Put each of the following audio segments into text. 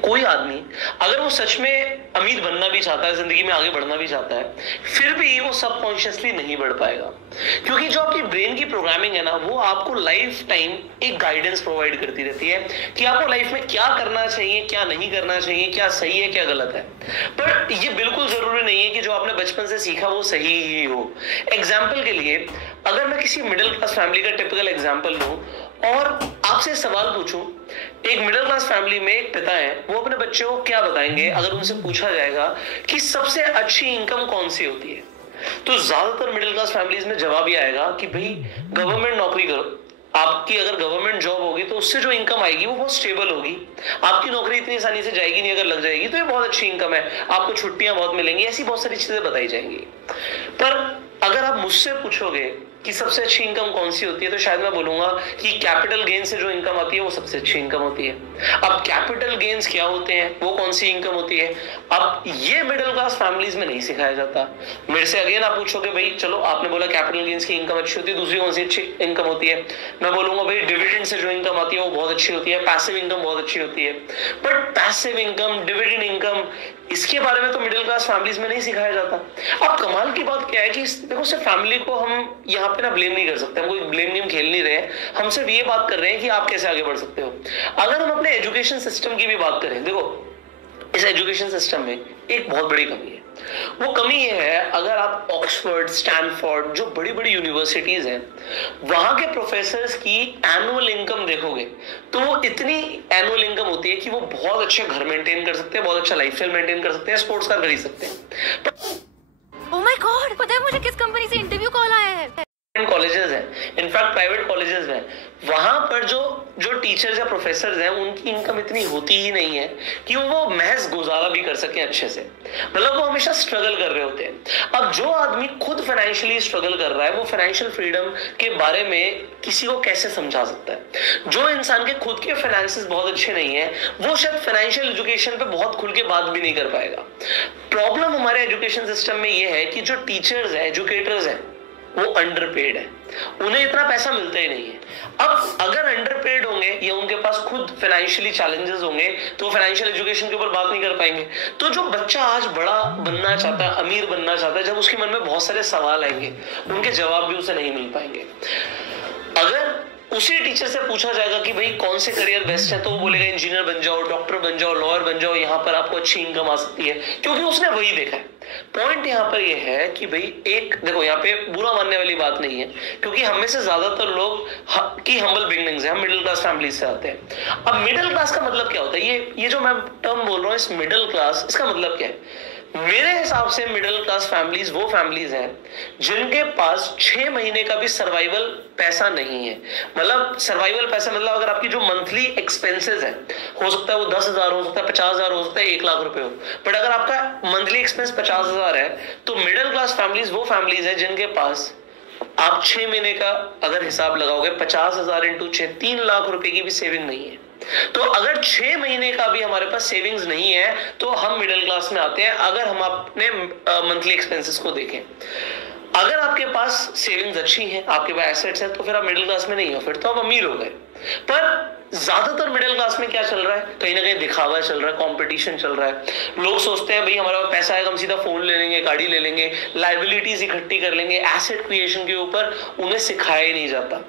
कोई आदमी अगर वो सच में अमीर बनना भी चाहता है, जिंदगी में आगे बढ़ना भी चाहता है, फिर भी वो सबकॉन्शियसली नहीं बढ़ पाएगा, क्योंकि जो आपकी ब्रेन की प्रोग्रामिंग है ना, वो आपको लाइफ टाइम एक गाइडेंस प्रोवाइड करती रहती है कि आपको लाइफ में क्या करना चाहिए, क्या नहीं करना चाहिए, क्या सही है, क्या गलत है। पर ये बिल्कुल जरूरी नहीं है कि जो आपने बचपन से सीखा वो सही ही हो। एग्जाम्पल के लिए, अगर मैं किसी मिडिल क्लास फैमिली का टिपिकल एग्जाम्पल लूं और आपसे सवाल पूछूं, एक मिडिल क्लास फैमिली में एक पिता है, वो अपने बच्चों को क्या बताएंगे अगर उनसे पूछा जाएगा कि सबसे अच्छी इनकम कौन सी होती है? तो ज्यादातर मिडिल क्लास फैमिलीज में जवाब ये आएगा कि भाई गवर्नमेंट नौकरी करो, आपकी अगर गवर्नमेंट जॉब होगी तो उससे जो इनकम आएगी वो बहुत स्टेबल होगी, आपकी नौकरी इतनी आसानी से जाएगी नहीं, अगर लग जाएगी तो ये बहुत अच्छी इनकम है, आपको छुट्टियां बहुत मिलेंगी, ऐसी बहुत सारी चीजें बताई जाएंगी। पर अगर आप मुझसे पूछोगे कि सबसे अच्छी इनकम कौन सी होती है, तो शायद मैं बोलूंगा कि कैपिटल गेन से जो इनकम आती है वो सबसे अच्छी इनकम होती है। अब कैपिटल गेन्स क्या होते हैं, वो कौन सी इनकम होती है, अब ये मिडिल क्लास फैमिलीज में नहीं सिखाया जाता। मेरे से अगेन आप पूछोगे भाई चलो आपने बोला कैपिटल गेन्स की इनकम अच्छी होती है, दूसरी कौन सी अच्छी इनकम होती है? मैं बोलूंगा भाई डिविडेंड से जो इनकम आती है वो बहुत अच्छी होती है, पैसिव इनकम बहुत अच्छी होती है। But passive income, dividend income, इसके बारे में तो मिडिल क्लास फैमिलीज में नहीं सिखाया जाता। अब कमाल की बात क्या है कि देखो सिर्फ फैमिली को हम यहाँ पे ना ब्लेम नहीं कर सकते, हम कोई ब्लेम गेम खेल नहीं रहे, हम सिर्फ ये बात कर रहे हैं कि आप कैसे आगे बढ़ सकते हो। अगर हम अपने एजुकेशन सिस्टम की भी बात करें, देखो इस एजुकेशन सिस्टम में एक बहुत बड़ी कमी है। वो कमी ये है, अगर आप ऑक्सफोर्ड, स्टैनफोर्ड, जो बड़ी बड़ी यूनिवर्सिटीज हैं, वहां के प्रोफेसर्स की एनुअल इनकम देखोगे तो वो इतनी एनुअल इनकम होती है कि वो बहुत अच्छे घर मेंटेन कर सकते हैं, बहुत अच्छा लाइफस्टाइल मेंटेन कर सकते हैं, स्पोर्ट्स कार खरीद सकते हैं। ओह माय गॉड, पता है मुझे किस कंपनी से इंटरव्यू कॉल आया है? कॉलेजेस हैं, इनफैक्ट प्राइवेट कॉलेजेस में, वहां पर जो टीचर्स या प्रोफेसर्स हैं उनकी इनकम इतनी होती ही नहीं है कि वो महज गुजारा भी कर सकें अच्छे से, मतलब वो हमेशा स्ट्रगल कर रहे होते हैं। अब जो आदमी खुद फाइनेंशियली स्ट्रगल कर रहा है, वो फाइनेंशियल फ्रीडम के बारे में किसी को कैसे समझा सकता है? जो इंसान के खुद के फाइनेंसेस बहुत अच्छे नहीं है, वो शायद फाइनेंशियल एजुकेशन पे बहुत खुल के बात भी नहीं कर पाएगा। प्रॉब्लम हमारे एजुकेशन सिस्टम में ये है कि जो टीचर्स हैं, एजुकेटर्स हैं, वो अंडरपेड है, उन्हें इतना पैसा मिलता ही नहीं है। अब अगर अंडरपेड होंगे या उनके पास खुद फाइनेंशियली चैलेंजेस होंगे तो वो फाइनेंशियल एजुकेशन के ऊपर बात नहीं कर पाएंगे। तो जो बच्चा आज बड़ा बनना चाहता है, अमीर बनना चाहता है, जब उसके मन में बहुत सारे सवाल आएंगे, उनके जवाब भी उसे नहीं मिल पाएंगे। अगर उसी टीचर से पूछा जाएगा कि भाई कौन से करियर बेस्ट है, तो वो बोलेगा इंजीनियर बन जाओ, डॉक्टर बन जाओ, लॉयर बन जाओ, यहाँ पर आपको अच्छी इनकम आ सकती है, क्योंकि उसने वही देखा है। पॉइंट यहाँ पर ये है कि भाई एक देखो, यहाँ पे बुरा मानने वाली बात नहीं है, क्योंकि हम में से ज्यादातर लोग की हम्बल बिगिनिंग्स है, हम मिडिल क्लास फैमिली से आते हैं। अब मिडिल क्लास का मतलब क्या होता है? ये जो मैं टर्म बोल रहा हूँ, इस मिडिल क्लास, इसका मतलब क्या है? मेरे हिसाब से मिडिल क्लास फैमिलीज वो फैमिलीज हैं जिनके पास 6 महीने का भी सर्वाइवल पैसा नहीं है। मतलब सर्वाइवल पैसा मतलब अगर आपकी जो मंथली एक्सपेंसेस है, हो सकता है वो 10,000 हो सकता है, 50,000 हो सकता है, 1 लाख रुपए हो, बट अगर आपका मंथली एक्सपेंस 50,000 है, तो मिडिल क्लास फैमिलीज वो फैमिलीज हैं जिनके पास आप 6 महीने का अगर हिसाब लगाओगे, 50,000 इंटू 6, 3 लाख रुपए की भी सेविंग नहीं है। तो अगर 6 महीने का भी हमारे पास सेविंग्स नहीं है तो हम मिडिल क्लास में आते हैं। अगर हम अपने मंथली एक्सपेंसेस को देखें, अगर आपके पास सेविंग्स अच्छी हैं, आपके पास एसेट्स हैं, तो फिर आप मिडिल क्लास में नहीं हो, फिर तो आप अमीर हो गए। पर ज्यादातर मिडिल क्लास में क्या चल रहा है? कहीं ना कहीं दिखावा चल रहा है, कंपटीशन चल रहा है। लोग सोचते हैं भाई हमारे पास पैसा है, हम सीधा फोन ले लेंगे, गाड़ी ले लेंगे, लायबिलिटीज इकट्ठी कर लेंगे। एसेट क्रिएशन के ऊपर उन्हें सिखाया ही नहीं जाता।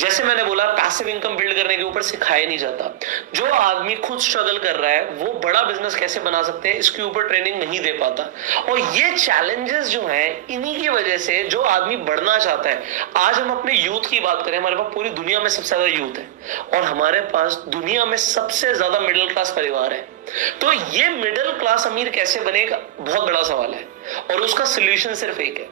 जैसे मैंने बोला, पैसिव इनकम बिल्ड करने के ऊपर सिखाया नहीं जाता। जो आदमी खुद स्ट्रगल कर रहा है वो बड़ा बिजनेस कैसे बना सकते हैं, इसके ऊपर ट्रेनिंग नहीं दे पाता। और ये चैलेंजेस जो हैं, इन्हीं की वजह से जो आदमी बढ़ना चाहता है, आज हम अपने यूथ की बात करें, हमारे पास पूरी दुनिया में सबसे ज्यादा यूथ है और हमारे पास दुनिया में सबसे ज्यादा मिडिल क्लास परिवार है। तो ये मिडिल क्लास अमीर कैसे बनेगा, बहुत बड़ा सवाल है, और उसका सॉल्यूशन सिर्फ एक है।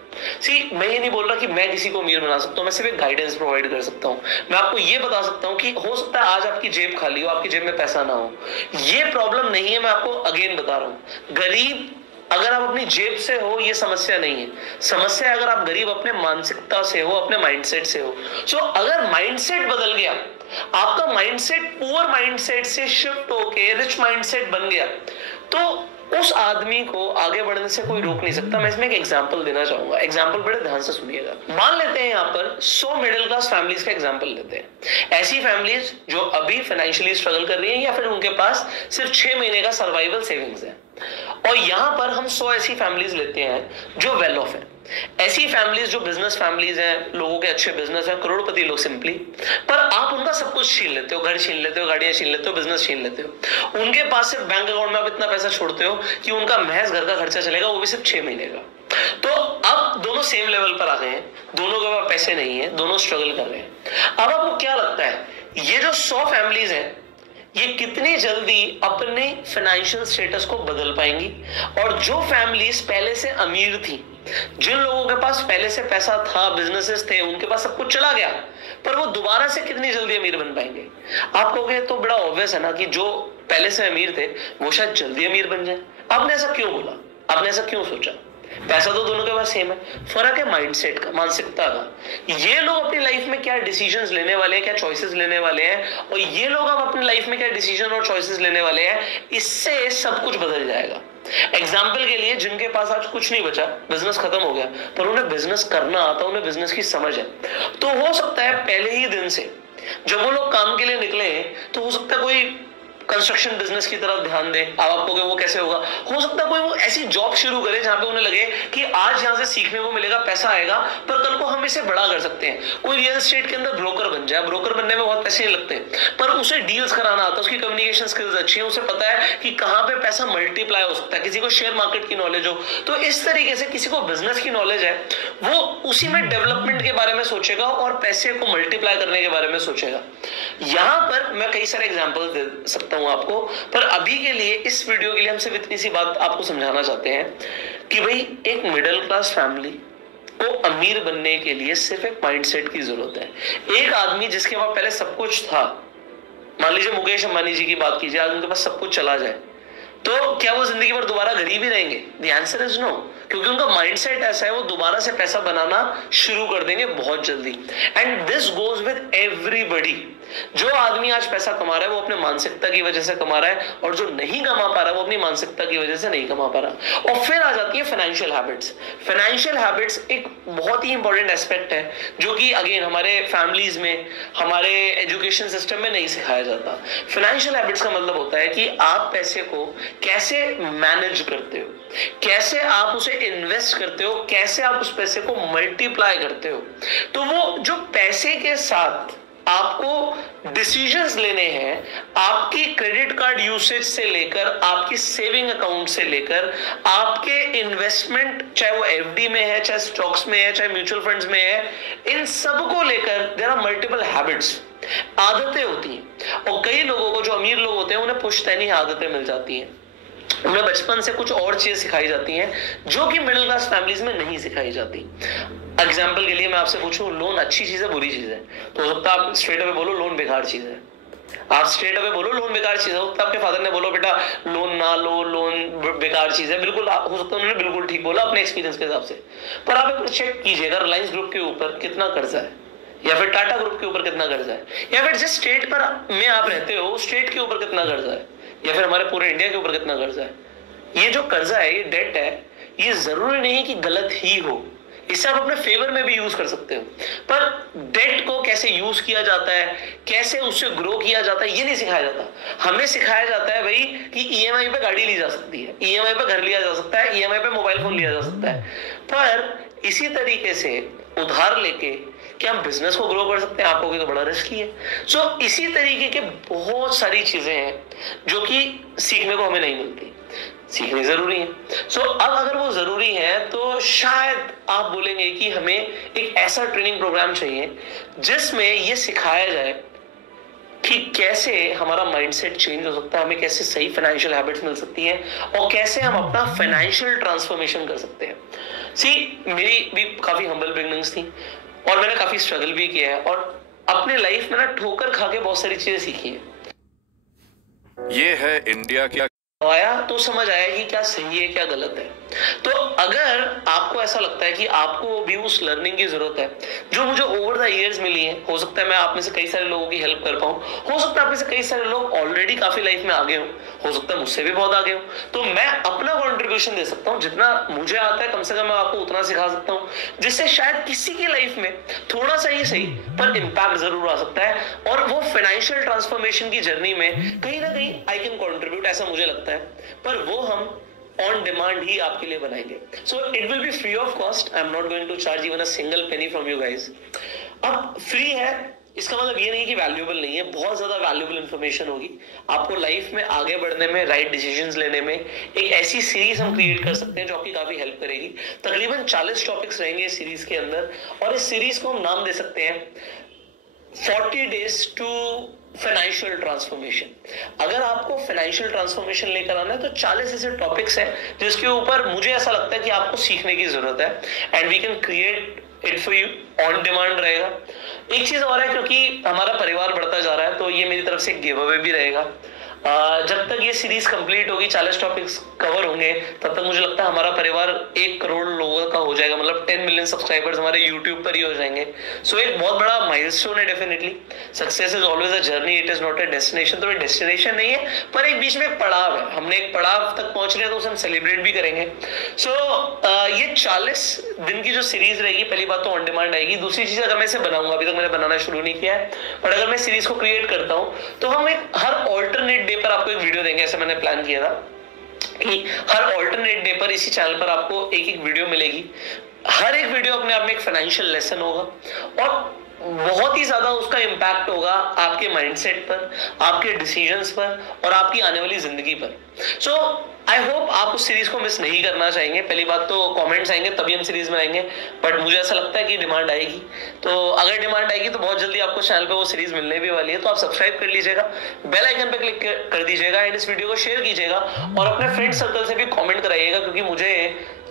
मैं ये नहीं बोल रहा कि मैं किसी को अमीर बना सकता हूं, मैं सिर्फ एक गाइडेंस प्रोवाइड कर सकता हूं। मैं आपको ये बता सकता हूं कि हो सकता है आज आपकी जेब खाली हो, आपकी जेब में पैसा ना हो, ये प्रॉब्लम नहीं है। मैं आपको अगेन बता रहा हूं, गरीब अगर आप अपनी जेब से हो ये समस्या नहीं है, समस्या अगर आप गरीब अपने मानसिकता से हो, अपने माइंडसेट से हो। सो अगर माइंडसेट बदल गया, आपका माइंडसेट पुअर माइंडसेट से शिफ्ट होके रिच माइंडसेट बन गया, तो उस आदमी को आगे बढ़ने से कोई रोक नहीं सकता। मैं इसमें एक एग्जांपल देना चाहूंगा, एग्जांपल बड़े ध्यान से सुनिएगा। मान लेते हैं यहाँ पर 100 मिडिल क्लास फैमिलीज का एग्जांपल लेते हैं, ऐसी फैमिलीज जो अभी फाइनेंशियली स्ट्रगल कर रही हैं या फिर उनके पास सिर्फ 6 महीने का सर्वाइवल सेविंग्स है। और यहां पर हम 100 ऐसी फैमिलीज लेते हैं जो वेल ऑफ है, ऐसी फैमिलीज जो बिजनेस फैमिलीज हैं, लोगों के अच्छे बिजनेस हैं, करोड़पति लोग सिंपली, पर आप उनका सब कुछ छीन लेते हो, घर छीन लेते हो, गाड़ियां छीन लेते हो, बिजनेस छीन लेते हो। उनके पास सिर्फ बैंक अकाउंट में आप इतना पैसा छोड़ते हो कि उनका महज घर का खर्चा चलेगा, वो भी सिर्फ 6 महीने का। तो अब दोनों सेम लेवल पर आ गए हैं, दोनों के पास पैसे नहीं है, दोनों स्ट्रगल कर रहे हैं। अब आपको क्या लगता है ये जो 100 फैमिलीज हैं ये कितनी जल्दी अपने फाइनेंशियल स्टेटस को बदल पाएंगी? और जो फैमिलीज पहले से अमीर थी, जिन लोगों के पास पहले से पैसा था, बिजनेसेस थे, उनके पास सब कुछ चला गया, पर वो दोबारा से कितनी जल्दी अमीर बन पाएंगे? आप कहोगे तो बड़ा ऑब्वियस है ना कि जो पहले से अमीर थे वो शायद जल्दी अमीर बन जाए। आपने ऐसा क्यों बोला, आपने ऐसा क्यों सोचा? पैसा तो दोनों के पास सेम है, फर्क है माइंडसेट का, मानसिकता का। ये लोग अपनी लाइफ में क्या डिसीजंस लेने वाले हैं, क्या चॉइसेस लेने वाले हैं, और ये लोग अब अपनी लाइफ में क्या डिसीजन और चॉइसेस लेने वाले हैं, इससे सब कुछ बदल जाएगा। एग्जाम्पल के लिए, जिनके पास आज कुछ नहीं बचा, बिजनेस खत्म हो गया, पर उन्हें बिजनेस करना आता, उन्हें बिजनेस की समझ है, तो हो सकता है पहले ही दिन से जब वो लोग काम के लिए निकले हैं, तो हो सकता है कोई कंस्ट्रक्शन बिजनेस की तरफ ध्यान दे। अब आप कहोगे वो कैसे होगा? हो सकता है कोई वो ऐसी जॉब शुरू करे जहां पे उन्हें लगे कि आज यहां से सीखने को मिलेगा, पैसा आएगा, पर कल को हम इसे बड़ा कर सकते हैं। कोई रियल एस्टेट के अंदर ब्रोकर बन जाए, ब्रोकर बनने में बहुत पैसे नहीं लगते, पर उसे डील्स कराना आता है, उसकी कम्युनिकेशन स्किल्स अच्छी है, उसे पता है कि कहां पे पैसा मल्टीप्लाई हो सकता है। किसी को शेयर मार्केट की नॉलेज हो, तो इस तरीके से किसी को बिजनेस की नॉलेज है, वो उसी में डेवलपमेंट के बारे में सोचेगा और पैसे को मल्टीप्लाई करने के बारे में सोचेगा। यहां पर मैं कई सारे एग्जांपल दे सकता हूं आपको, पर अभी के लिए इस वीडियो के लिए हम सिर्फ इतनी सी बात आपको समझाना चाहते हैं कि भाई एक मिडिल क्लास फैमिली को अमीर बनने के लिए सिर्फ एक माइंडसेट की जरूरत है। एक आदमी जिसके पास पहले सब कुछ था, मान लीजिए मुकेश अंबानी जी की बात कीजिए, आज उनके पास सब कुछ चला जाए, तो क्या वो जिंदगी भर दोबारा गरीब ही रहेंगे? द आंसर इज नो, क्योंकि उनका माइंडसेट ऐसा है, वो दोबारा से पैसा बनाना शुरू कर देंगे बहुत जल्दी। And this goes with everybody. जो आदमी आज पैसा कमा रहा है वो अपने मानसिकता की वजह से कमा रहा है, और जो नहीं कमा पा रहा है वो अपनी मानसिकता की वजह से नहीं कमा पा रहा। और फिर आ जाती है फाइनेंशियल हैबिट्स। फाइनेंशियल हैबिट्स एक बहुत ही इंपॉर्टेंट एस्पेक्ट है जो कि अगेन हमारे फैमिलीज में, हमारे एजुकेशन सिस्टम में नहीं सिखाया जाता। फाइनेंशियल हैबिट्स का मतलब होता है कि आप पैसे को कैसे मैनेज करते हो, कैसे आप उसे इन्वेस्ट करते हो, कैसे आप उस पैसे को मल्टीप्लाई करते हो। तो वो जो पैसे के साथ आपको डिसीजंस लेने हैं, आपकी क्रेडिट कार्ड यूसेज से लेकर, आपकी सेविंग अकाउंट से लेकर, आपके इन्वेस्टमेंट, चाहे वो एफडी में है, चाहे स्टॉक्स में है, चाहे म्यूचुअल फंड्स में है, इन सब को लेकर देयर आर मल्टीपल हैबिट्स, आदतें होती हैं। और कई लोगों को, जो अमीर लोग होते हैं, उन्हें पुश्तैनी आदतें मिल जाती हैं, उन्हें बचपन से कुछ और चीजें सिखाई जाती हैं जो कि मिडिल क्लास फैमिलीज में नहीं सिखाई जाती। एग्जाम्पल के लिए मैं आपसे पूछूं, लोन अच्छी चीज है बुरी चीज है? तो हो सकता है आप स्ट्रेट अवे बोलो लोन बेकार चीज है। आप स्ट्रेट अवे बोलो लोन बेकार चीज है, हो सकता है आपके फादर ने बोलो बेटा लोन ना लो, लोन बेकार चीज है। बिल्कुल हो सकता है उन्होंने बिल्कुल ठीक बोला अपने एक्सपीरियंस के हिसाब से, पर आप एक चेक कीजिएगा रिलायंस ग्रुप के ऊपर कितना कर्जा है, या फिर टाटा ग्रुप के ऊपर कितना कर्जा है, या फिर जिस स्टेट पर में आप रहते हो स्टेट के ऊपर कितना कर्जा है, या फिर हमारे पूरे इंडिया के ऊपर कितना कर्जा है। ये जो कर्जा है, ये डेट है, ये जरूरी नहीं है कि गलत ही हो, इसे आप अपने फेवर में भी यूज कर सकते हो। पर डेट को कैसे यूज किया जाता है, कैसे उससे ग्रो किया जाता है, ये नहीं सिखाया जाता। हमें सिखाया जाता है भाई कि ईएमआई पे गाड़ी ली जा सकती है, ईएमआई पे घर लिया जा सकता है, ईएमआई पे मोबाइल फोन लिया जा सकता है। पर इसी तरीके से उधार लेके क्या हम बिजनेस को ग्रो कर सकते हैं? आपको तो बड़ा रिस्की है। सो इसी तरीके के बहुत सारी चीजें हैं जो कि सीखने को हमें नहीं मिलती, सीखनी जरूरी है। सो अब अगर वो जरूरी है तो शायद आप बोलेंगे कि हमें एक ऐसा ट्रेनिंग प्रोग्राम चाहिए जिसमें ये सिखाया जाए कि कैसे हमारा माइंडसेट चेंज हो सकता है, हमें कैसे सही फाइनेंशियल हैबिट्स मिल सकती हैं, और कैसे हम अपना फाइनेंशियल ट्रांसफॉर्मेशन कर सकते हैं। मेरी भी काफी हम्बल बिगिनिंग्स थी और मैंने काफी स्ट्रगल भी किया है, और अपने लाइफ में ना ठोकर खा के बहुत सारी चीजें सीखी हैं। ये है इंडिया की आया तो समझ आया कि क्या सही है क्या गलत है। तो अगर आपको ऐसा लगता है कि आपको भी उस लर्निंग की जरूरत है जो मुझे ओवर द ईयर्स मिली है, हो सकता है मैं आप में से कई सारे लोगों की हेल्प कर पाऊं, हो सकता है आप में से कई सारे लोग ऑलरेडी काफी लाइफ में आगे हो सकता है मुझसे भी बहुत आगे हो, तो मैं अपना कॉन्ट्रीब्यूशन दे सकता हूं, जितना मुझे आता है कम से कम मैं आपको उतना सिखा सकता हूं, जिससे शायद किसी की लाइफ में थोड़ा सा ही सही पर इम्पैक्ट जरूर आ सकता है, और वो फाइनेंशियल ट्रांसफॉर्मेशन की जर्नी में कहीं ना कहीं आई कैन कॉन्ट्रीब्यूट, ऐसा मुझे लगता है। पर वो हम ऑन डिमांड ही आपके लिए बनाएंगे। So it will be free of cost, I am not going to charge even a single penny from you guys. अब फ्री है इसका मतलब ये नहीं कि वैल्यूएबल नहीं है, बहुत ज्यादा वैल्यूएबल इंफॉर्मेशन होगी आपको लाइफ में आगे बढ़ने में, राइट डिसीजंस लेने में। एक ऐसी सीरीज हम क्रिएट कर सकते हैं जो आपकी काफी हेल्प करेगी। तकरीबन 40 टॉपिक्स रहेंगे इस सीरीज के अंदर, और इस सीरीज को हम नाम दे सकते हैं 40 डेज टू फाइनेंशियल ट्रांसफॉर्मेशन। अगर आपको फाइनेंशियल ट्रांसफॉर्मेशन लेकर आना है तो 40 ऐसे टॉपिक्स हैं जिसके ऊपर मुझे ऐसा लगता है कि आपको सीखने की जरूरत है, and we can create it for you, on demand रहेगा। एक चीज और है, क्योंकि हमारा परिवार बढ़ता जा रहा है तो ये मेरी तरफ से एक गिव अवे भी रहेगा। जब तक ये सीरीज कंप्लीट होगी, 40 टॉपिक्स कवर होंगे, तब तक मुझे लगता है हमारा परिवार 1 करोड़ लोगों का हो जाएगा, मतलब 10 मिलियन सब्सक्राइबर्स हमारे यूट्यूब पर ही हो जाएंगे। सो एक बहुत बड़ा माइलस्टोन है definitely. Success is always a journey, it is not a destination. तो डेस्टिनेशन नहीं है, पर एक बीच में एक पड़ाव है, हमने एक पड़ाव तक पहुंच रहे हैं तो उसे हम सेलिब्रेट भी करेंगे। सो ये 40 दिन की जो सीरीज रहेगी, पहली बात तो ऑन डिमांड आएगी। दूसरी चीज, अगर मैं इसे बनाऊंगा, अभी तक मैंने बनाना शुरू नहीं किया है, पर अगर मैं सीरीज को क्रिएट करता हूं तो हम एक हर ऑल्टरनेट पर आपको एक वीडियो देंगे, ऐसा मैंने प्लान किया था कि हर ऑल्टरनेट डे पर इसी चैनल पर आपको एक वीडियो मिलेगी। हर एक वीडियो अपने आप में एक फाइनेंशियल लेसन होगा, और बहुत ही ज्यादा उसका इंपैक्ट होगा आपके माइंडसेट पर, आपके डिसीजंस पर, और आपकी आने वाली जिंदगी पर। सो आई होप आप उस सीरीज को मिस नहीं करना चाहेंगे। पहली बात तो कमेंट्स आएंगे तभी हम सीरीज बनाएंगे, बट मुझे ऐसा लगता है कि डिमांड आएगी। तो अगर डिमांड आएगी तो बहुत जल्दी आपको चैनल पे वो सीरीज मिलने भी वाली है, तो आप सब्सक्राइब कर लीजिएगा, बेल आइकन पे क्लिक कर दीजिएगा, एंड इस वीडियो को शेयर कीजिएगा, और अपने फ्रेंड सर्कल से भी कॉमेंट कराइएगा, क्योंकि मुझे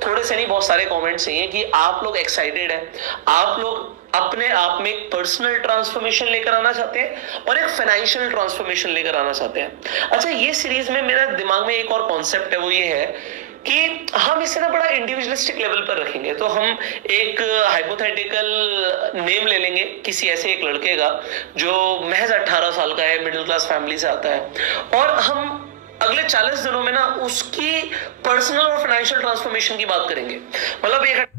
थोड़े से नहीं बहुत सारे कॉमेंट्स चाहिए कि आप लोग एक्साइटेड है, आप लोग अपने आप में एक पर्सनल ट्रांसफॉर्मेशन लेकर आना चाहते हैं और एक फाइनेंशियल ट्रांसफॉर्मेशन लेकर आना चाहते हैं। अच्छा, ये सीरीज में मेरे दिमाग में एक और कॉन्सेप्ट है, वो ये है कि हम इसे ना बड़ा इंडिविजुअलिस्टिक लेवल पर रखेंगे। तो हम एक हाइपोथेटिकल नेम ले लेंगे किसी ऐसे एक लड़के का जो महज 18 साल का है, मिडिल क्लास फैमिली से आता है, और हम अगले 40 दिनों में ना उसकी पर्सनल और फाइनेंशियल ट्रांसफॉर्मेशन की बात करेंगे। मतलब एक